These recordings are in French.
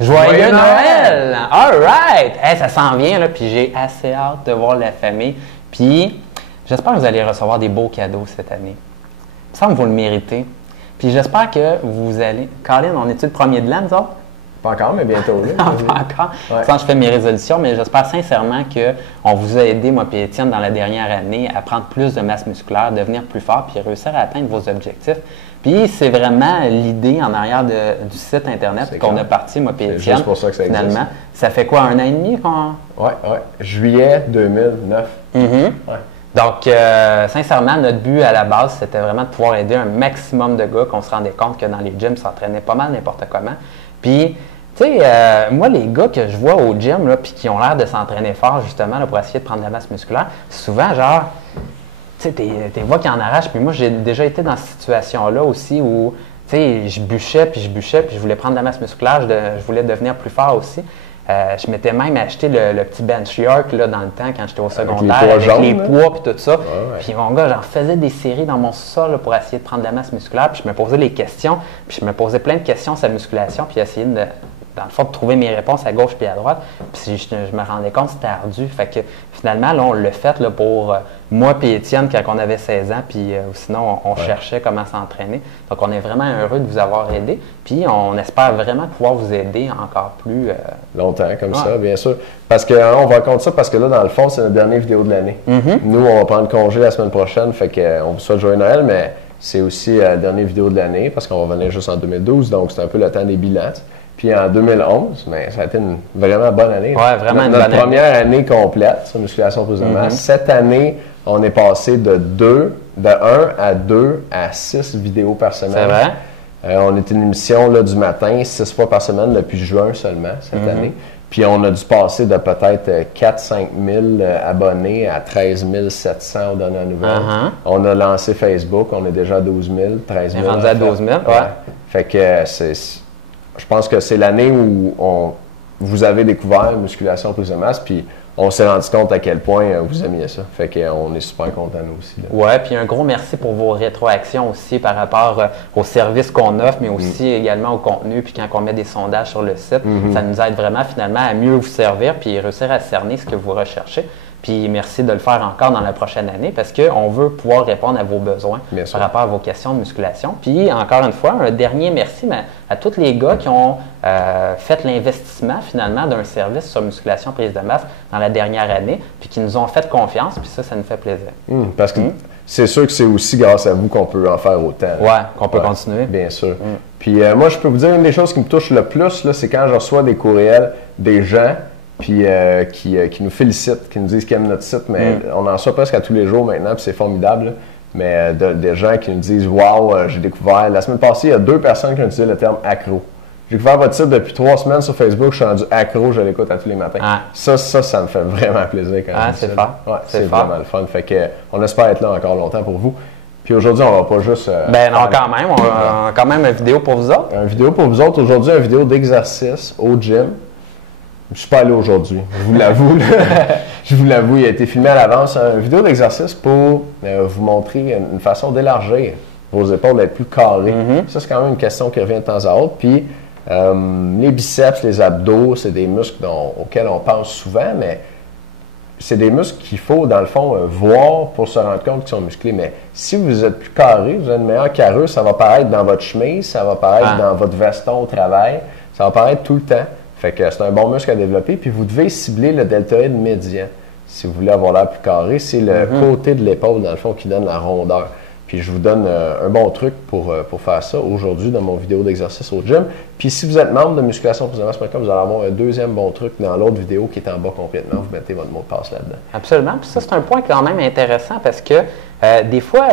Joyeux Noël! All right! Hey, ça s'en vient, là, puis j'ai assez hâte de voir la famille. Puis, j'espère que vous allez recevoir des beaux cadeaux cette année. Il me semble que vous le méritez. Puis, j'espère que vous allez... Colin, on est-tu le premier de l'an, nous autres? Pas encore, mais bientôt. Pas encore. Ouais. Sans je fais mes résolutions, mais j'espère sincèrement qu'on vous a aidé, moi et Étienne, dans la dernière année, à prendre plus de masse musculaire, devenir plus fort, puis réussir à atteindre vos objectifs. Puis c'est vraiment l'idée en arrière du site Internet qu'on a parti, moi et Étienne. C'est juste pour ça que ça existe. Finalement. Ça fait quoi, 1 an et demi qu'on... Oui. Juillet 2009. Ouais. Donc, sincèrement, notre but à la base, c'était vraiment de pouvoir aider un maximum de gars, qu'on se rendait compte que dans les gyms, s'entraînaient pas mal n'importe comment. Puis, tu sais, moi, les gars que je vois au gym, là, puis qui ont l'air de s'entraîner fort, justement, là, pour essayer de prendre de la masse musculaire, souvent, genre, tu sais, t'es vois qui en arrachent. Puis moi, j'ai déjà été dans cette situation-là aussi où, tu sais, je bûchais, puis je voulais prendre de la masse musculaire, je voulais devenir plus fort aussi. Je m'étais même acheté le petit bench York là, dans le temps quand j'étais au secondaire avec les poids et tout ça. Ouais. Puis mon gars, j'en faisais des séries dans mon sous-sol là, pour essayer de prendre de la masse musculaire. Puis je me posais les questions, puis je me posais plein de questions sur la musculation, puis essayer dans le fond, de trouver mes réponses à gauche puis à droite. Puis je me rendais compte que c'était ardu. Fait que finalement, là, on l'a fait là, pour moi et Étienne quand on avait 16 ans. Puis sinon, on cherchait comment s'entraîner. Donc, on est vraiment heureux de vous avoir aidé. Puis on espère vraiment pouvoir vous aider encore plus. Longtemps, comme ça, bien sûr. Parce qu'on va raconter ça parce que là, dans le fond, c'est notre dernière vidéo de l'année. Nous, on va prendre congé la semaine prochaine. Fait qu'on vous souhaite joyeux Noël, mais c'est aussi la dernière vidéo de l'année parce qu'on va venir juste en 2012. Donc, c'est un peu le temps des bilans. Puis en 2011, mais ça a été une vraiment bonne année. Oui, vraiment une bonne année. Notre première année complète sur musculation prise de masse. Cette année, on est passé de 1 à 2 à 6 vidéos par semaine. C'est vrai? On était une émission là, du matin, 6 fois par semaine depuis juin seulement cette année. Puis on a dû passer de peut-être 4-5 000 abonnés à 13 700 aux dernières nouvelles. On a lancé Facebook, on est déjà à 12 000, 13 000. On est rendu à 12 000, ouais. Fait que je pense que c'est l'année où vous avez découvert musculation prise de masse, puis on s'est rendu compte à quel point vous aimiez ça. Fait qu'on est super contents nous aussi. Oui, puis un gros merci pour vos rétroactions aussi par rapport aux services qu'on offre, mais aussi également au contenu. Puis quand on met des sondages sur le site, ça nous aide vraiment finalement à mieux vous servir puis réussir à cerner ce que vous recherchez. Puis merci de le faire encore dans la prochaine année parce qu'on veut pouvoir répondre à vos besoins par rapport à vos questions de musculation. Puis encore une fois, un dernier merci à tous les gars qui ont fait l'investissement finalement d'un service sur musculation prise de masse dans la dernière année, puis qui nous ont fait confiance, puis ça nous fait plaisir. Parce que c'est sûr que c'est aussi grâce à vous qu'on peut en faire autant. Oui, qu'on peut continuer. Bien sûr. Puis moi, je peux vous dire, une des choses qui me touche le plus, là, c'est quand je reçois des courriels des gens puis qui nous félicitent, qui nous disent qu'ils aiment notre site, mais on en reçoit presque à tous les jours maintenant, puis c'est formidable. Là. Mais des gens qui nous disent « Wow, j'ai découvert… » La semaine passée, il y a 2 personnes qui ont utilisé le terme « accro ». J'ai découvert votre site depuis 3 semaines sur Facebook, je suis rendu accro, je l'écoute à tous les matins. Ça me fait vraiment plaisir quand même. C'est fort. Ouais, c'est vraiment le fun. Fait que, on espère être là encore longtemps pour vous. Puis aujourd'hui, on va pas juste… non, quand même. On a quand même une vidéo pour vous autres. Une vidéo pour vous autres. Aujourd'hui, une vidéo d'exercice au gym. Je ne suis pas allé aujourd'hui, je vous l'avoue. Je vous l'avoue, il a été filmé à l'avance. Une vidéo d'exercice pour vous montrer une façon d'élargir vos épaules, d'être plus carrées. Ça, c'est quand même une question qui revient de temps à autre. Puis, les biceps, les abdos, c'est des muscles auxquels on pense souvent, mais c'est des muscles qu'il faut, dans le fond, voir pour se rendre compte qu'ils sont musclés. Mais si vous êtes plus carré, vous avez une meilleure carrure, ça va paraître dans votre chemise, ça va paraître dans votre veston au travail, ça va paraître tout le temps. Fait que c'est un bon muscle à développer. Puis vous devez cibler le deltoïde médian. Si vous voulez avoir l'air plus carré, c'est le côté de l'épaule, dans le fond, qui donne la rondeur. Puis je vous donne un bon truc pour faire ça aujourd'hui dans mon vidéo d'exercice au gym. Puis si vous êtes membre de musculationprisemasse.com, vous allez avoir un deuxième bon truc dans l'autre vidéo qui est en bas complètement. Vous mettez votre mot de passe là-dedans. Absolument. Puis ça, c'est un point quand même intéressant parce que des fois,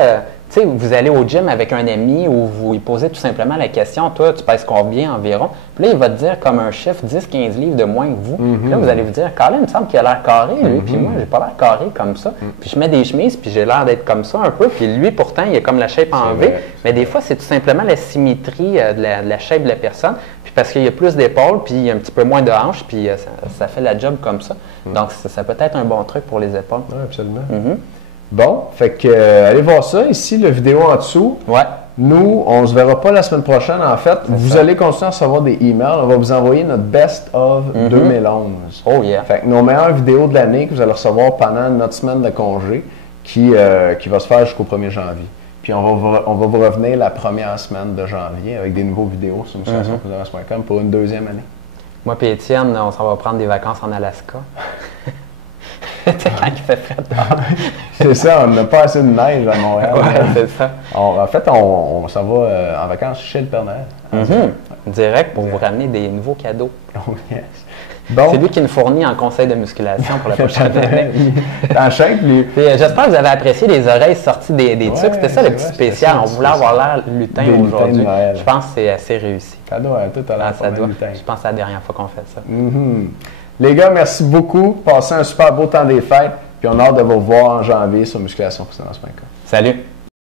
tu sais, vous allez au gym avec un ami ou vous lui posez tout simplement la question, toi, tu pèses combien environ? Puis là, il va te dire comme un chiffre 10-15 livres de moins que vous. Puis là, vous allez vous dire, Colin, il me semble qu'il a l'air carré, lui, puis moi, j'ai pas l'air carré comme ça. Puis je mets des chemises, puis j'ai l'air d'être comme ça un peu. Puis lui, pourtant, il a comme la shape en V. Mais des fois, c'est tout simplement la symétrie de la shape de la personne. Puis parce qu'il y a plus d'épaules, puis il y a un petit peu moins de hanches, puis ça fait la job comme ça. Donc, ça peut être un bon truc pour les épaules. Oui, absolument. Bon, fait que allez voir ça. Ici, la vidéo en dessous. Ouais. Nous, on ne se verra pas la semaine prochaine. En fait, vous allez continuer à recevoir des emails. On va vous envoyer notre Best of 2011. Oh yeah. Fait que nos meilleures vidéos de l'année que vous allez recevoir pendant notre semaine de congé qui va se faire jusqu'au 1er janvier. Puis on va vous revenir la première semaine de janvier avec des nouveaux vidéos sur musculationperformance.com pour une deuxième année. Moi et Étienne, on s'en va prendre des vacances en Alaska. Quand il fait frais dehors. C'est ça, on n'a pas assez de neige à Montréal. Ouais, c'est ça. En fait, on s'en va en vacances chez le Père Noël. Direct pour vous ramener des nouveaux cadeaux. Oh, yes. Bon. C'est lui qui nous fournit en conseil de musculation pour la prochaine année. En shape, lui. J'espère que vous avez apprécié les oreilles sorties des trucs. C'était ça le petit spécial. Ça, on voulait avoir l'air lutin aujourd'hui. Je pense que c'est assez réussi. Ça doit être tout à l'heure. Je pense que c'est la dernière fois qu'on fait ça. Les gars, merci beaucoup. Passez un super beau temps des fêtes. Puis on a hâte de vous revoir en janvier sur musculationperformance.com. Salut!